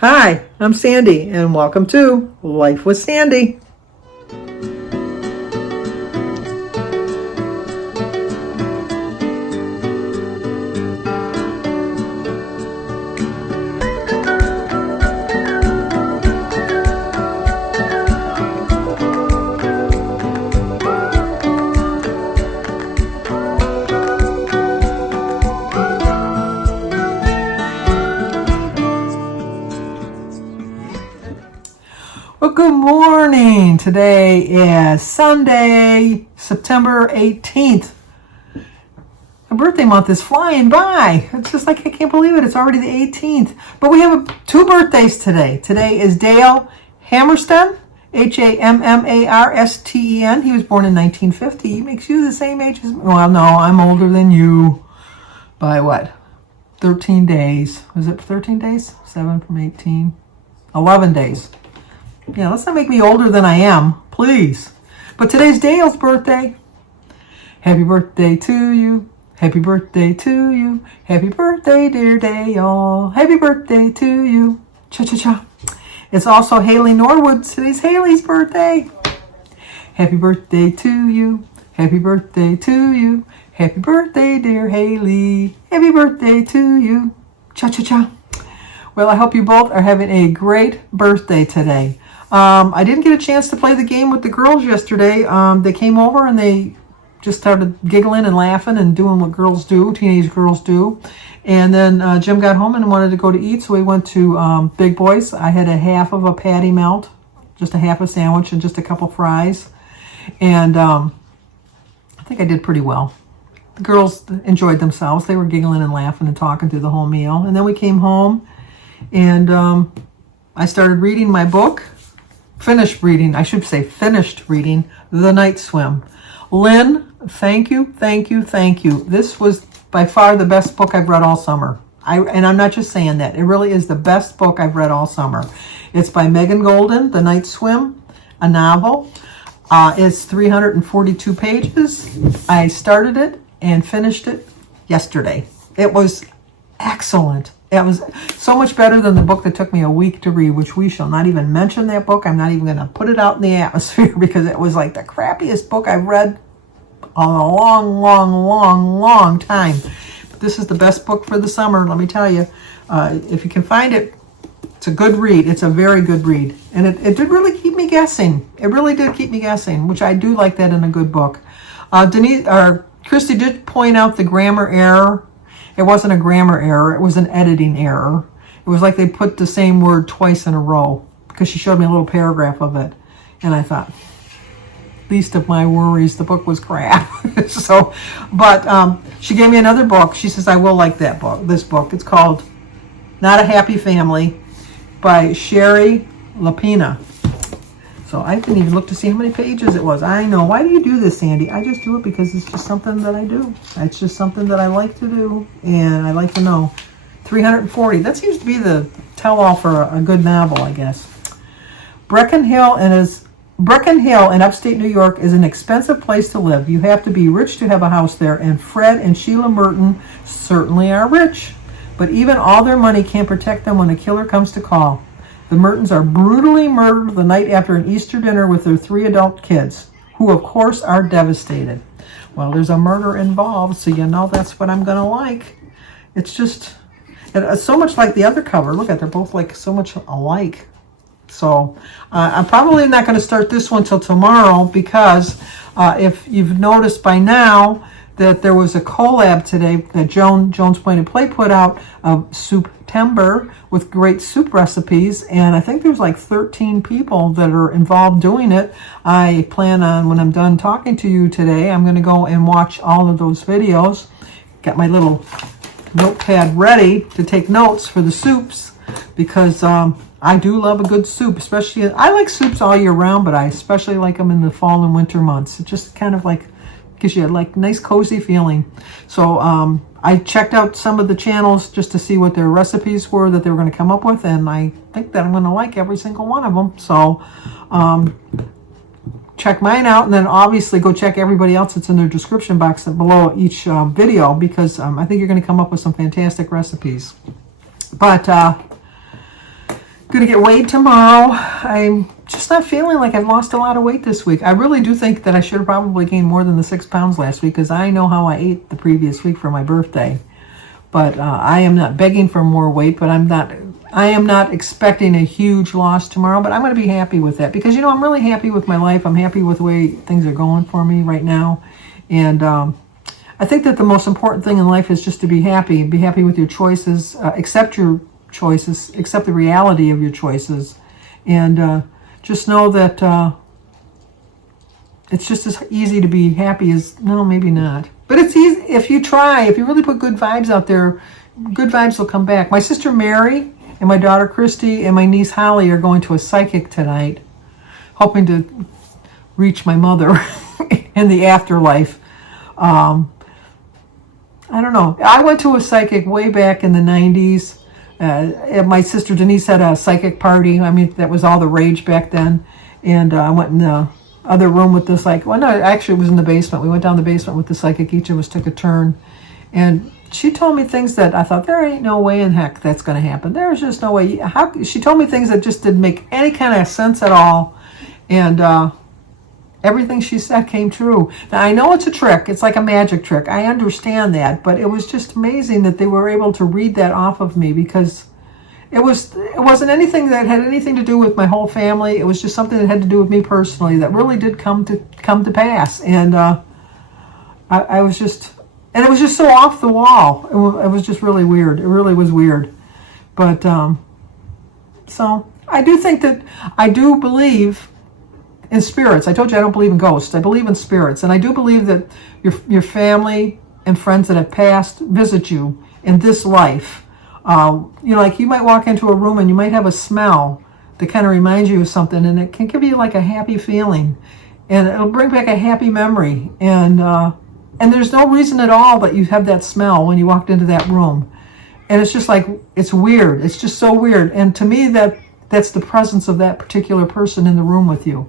Hi, I'm Sandy, and welcome to Life with Sandy. Well, good morning. Today is Sunday, September 18th. My birthday month is flying by. It's just like I can't believe it. It's already the 18th. But we have two birthdays today. Today is Dale Hammersten, Hammarsten. He was born in 1950. He makes you the same age as me. Well, no, I'm older than you by what? 13 days. Was it 13 days? 7 from 18. 11 days. Yeah, let's not make me older than I am, please. But today's Dale's birthday. Happy birthday to you. Happy birthday to you. Happy birthday, dear Dale. Happy birthday to you. Cha-cha-cha. It's also Haley Norwood. Today's Haley's birthday. Happy birthday to you. Happy birthday to you. Happy birthday, dear Haley. Happy birthday to you. Cha-cha-cha. Well, I hope you both are having a great birthday today. I didn't get a chance to play the game with the girls yesterday. They came over and they just started giggling and laughing and doing what girls do, teenage girls do. And then Jim got home and wanted to go to eat, so we went to Big Boys. I had a half of a patty melt, just a half a sandwich and just a couple fries. And I think I did pretty well. The girls enjoyed themselves. They were giggling and laughing and talking through the whole meal. And then we came home and I started reading my book. Finished reading The Night Swim. Lynn, thank you. This was by far the best book I've read all summer. And I'm not just saying that. It really is the best book I've read all summer. It's by Megan Golden, The Night Swim, a novel. It's 342 pages. I started it and finished it yesterday. It was excellent. It was so much better than the book that took me a week to read, which we shall not even mention that book. I'm not even going to put it out in the atmosphere because it was like the crappiest book I've read on a long time. But this is the best book for the summer, let me tell you. If you can find it, it's a good read. It's a very good read. And it did really keep me guessing. It really did keep me guessing, which I do like that in a good book. Christy did point out the grammar error. It wasn't a grammar error. It was an editing error. It was like they put the same word twice in a row because she showed me a little paragraph of it. And I thought, least of my worries, the book was crap. But she gave me another book. She says, I will like this book. It's called Not a Happy Family by Sherry Lapina. So I didn't even look to see how many pages it was. I know. Why do you do this, Sandy? I just do it because it's just something that I do. It's just something that I like to do, and I like to know. 340. That seems to be the tell-all for a good novel, I guess. Brecken Hill in upstate New York is an expensive place to live. You have to be rich to have a house there, and Fred and Sheila Merton certainly are rich. But even all their money can't protect them when a killer comes to call. The Mertons are brutally murdered the night after an Easter dinner with their 3 adult kids, who of course are devastated. Well, there's a murder involved, so you know that's what I'm going to like. It's just so much like the other cover. Look at, they're both like so much alike. So I'm probably not going to start this one till tomorrow because if you've noticed by now that there was a collab today that Jones Point and Play put out of September with great soup recipes, and I think there's like 13 people that are involved doing it. I plan on, when I'm done talking to you today, I'm going to go and watch all of those videos. Got my little notepad ready to take notes for the soups because I do love a good soup, especially, I like soups all year round, but I especially like them in the fall and winter months. It just kind of like gives you a nice cozy feeling. So I checked out some of the channels just to see what their recipes were that they were going to come up with, and I think that I'm going to like every single one of them. So check mine out, and then obviously go check everybody else that's in their description box below each video, because I think you're going to come up with some fantastic recipes. But going to get weighed tomorrow. I'm just not feeling like I've lost a lot of weight this week. I really do think that I should have probably gained more than the 6 pounds last week, because I know how I ate the previous week for my birthday. But I am not begging for more weight, but I am not expecting a huge loss tomorrow, but I'm going to be happy with that, because, I'm really happy with my life. I'm happy with the way things are going for me right now. And I think that the most important thing in life is just to be happy with your choices, accept your choices, accept the reality of your choices, and just know that it's just as easy to be happy as, no, maybe not, but it's easy if you try. If you really put good vibes out there, good vibes will come back. My sister Mary and my daughter Christy and my niece Holly are going to a psychic tonight, hoping to reach my mother in the afterlife. I don't know. I went to a psychic way back in the 90s. My sister Denise had a psychic party. I mean, that was all the rage back then. And I went in the other room with the psychic. Well, no, actually it was in the basement. We went down the basement with the psychic. Each of us took a turn. And she told me things that I thought, there ain't no way in heck that's going to happen. There's just no way. She told me things that just didn't make any kind of sense at all. And everything she said came true. Now, I know it's a trick. It's like a magic trick. I understand that. But it was just amazing that they were able to read that off of me, because it wasn't anything that had anything to do with my whole family. It was just something that had to do with me personally that really did come to pass. And I was just, and it was just so off the wall. It was just really weird. It really was weird. But so I do think that I do believe in spirits. I told you I don't believe in ghosts. I believe in spirits. And I do believe that your family and friends that have passed visit you in this life. Like you might walk into a room and you might have a smell that kind of reminds you of something, and it can give you like a happy feeling, and it'll bring back a happy memory. And there's no reason at all that you have that smell when you walked into that room. And it's just like, it's weird. It's just so weird. And to me, that's the presence of that particular person in the room with you.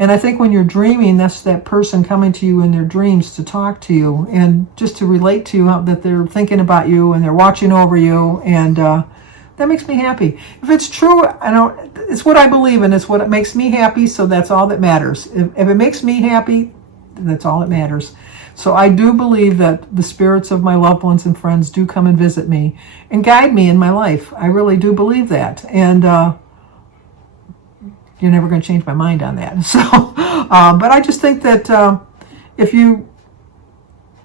And I think when you're dreaming, that's that person coming to you in their dreams to talk to you and just to relate to you, that they're thinking about you and they're watching over you. And that makes me happy. If it's true, it's what I believe in. It's what makes me happy. So that's all that matters. If it makes me happy, that's all that matters. So I do believe that the spirits of my loved ones and friends do come and visit me and guide me in my life. I really do believe that. And you're never going to change my mind on that. So, but I just think that if you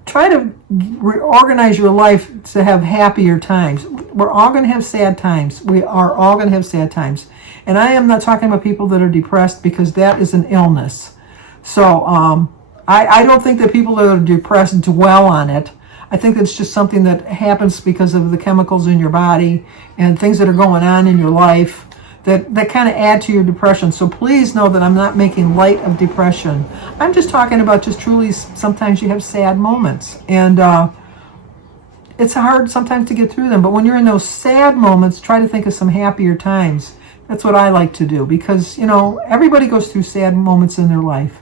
try to reorganize your life to have happier times, we're all going to have sad times. We are all going to have sad times. And I am not talking about people that are depressed, because that is an illness. So I don't think that people that are depressed dwell on it. I think it's just something that happens because of the chemicals in your body and things that are going on in your life that kind of add to your depression. So please know that I'm not making light of depression. I'm just talking about just truly sometimes you have sad moments. And it's hard sometimes to get through them. But when you're in those sad moments, try to think of some happier times. That's what I like to do, because, everybody goes through sad moments in their life.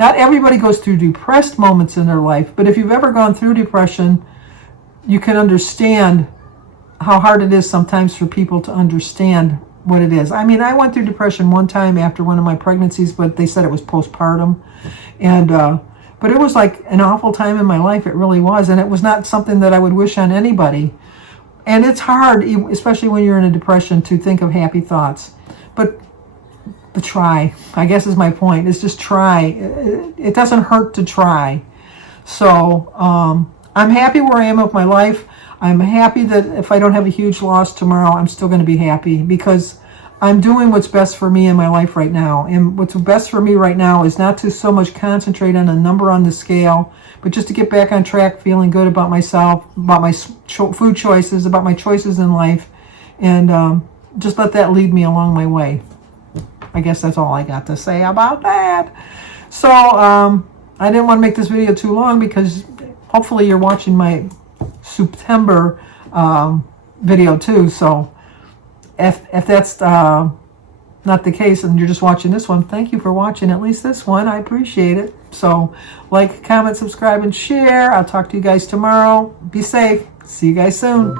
Not everybody goes through depressed moments in their life, but if you've ever gone through depression, you can understand how hard it is sometimes for people to understand what it is. I mean, I went through depression one time after one of my pregnancies, but they said it was postpartum. And but it was like an awful time in my life. It really was. And it was not something that I would wish on anybody. And it's hard, especially when you're in a depression, to think of happy thoughts. But try, I guess, is my point. Is just try. It doesn't hurt to try. So I'm happy where I am with my life. I'm happy that if I don't have a huge loss tomorrow, I'm still going to be happy, because I'm doing what's best for me in my life right now. And what's best for me right now is not to so much concentrate on a number on the scale, but just to get back on track, feeling good about myself, about my food choices, about my choices in life, and just let that lead me along my way. I guess that's all I got to say about that. So I didn't want to make this video too long, because hopefully you're watching my September video too. So if that's not the case and you're just watching this one, thank you for watching at least this one. I appreciate it. So like, comment, subscribe, and share. I'll talk to you guys tomorrow. Be safe. See you guys soon.